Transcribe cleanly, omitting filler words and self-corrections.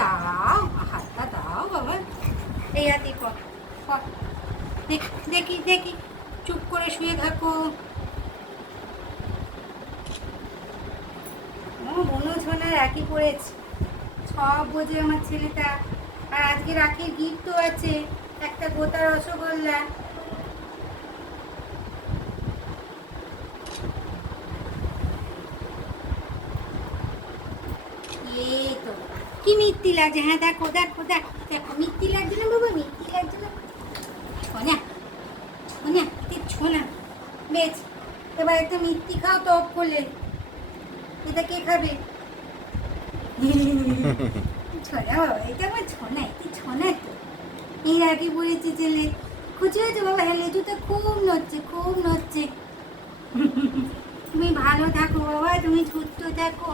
দাও, হাতটা দাও বাবা। এই হাতে কর, দেখি দেখি, চুপ করে শুয়ে থাকো। বনু ছোনার একই পড়েছে, সব বোঝে আমার ছেলেটা। আর আজকে রাখির গিফটও আছে, একটা গোটা রসগোল্লা। এই তো কি মিষ্টি লাগছে। হ্যাঁ দেখো দেখো দেখো দেখো, মিষ্টি লাগছে না বাবা, মিষ্টি লাগছে না? ছোনা ছোনা, এতে ছোনা। বেশ, এবার একটা মিষ্টি খাও তো অফ করলে। এটা কে খাবে? ছোনা বাবা, এটা আমার ছোনা, এটা ছোনা তো। এই আগে বলেছে ছেলে, খুশি হয়েছে বাবা? হ্যাঁ, লেজুটা খুব নড়ছে, খুব নড়ছে। তুমি ভালো থাকো বাবা, তুমি সুস্থ থাকো।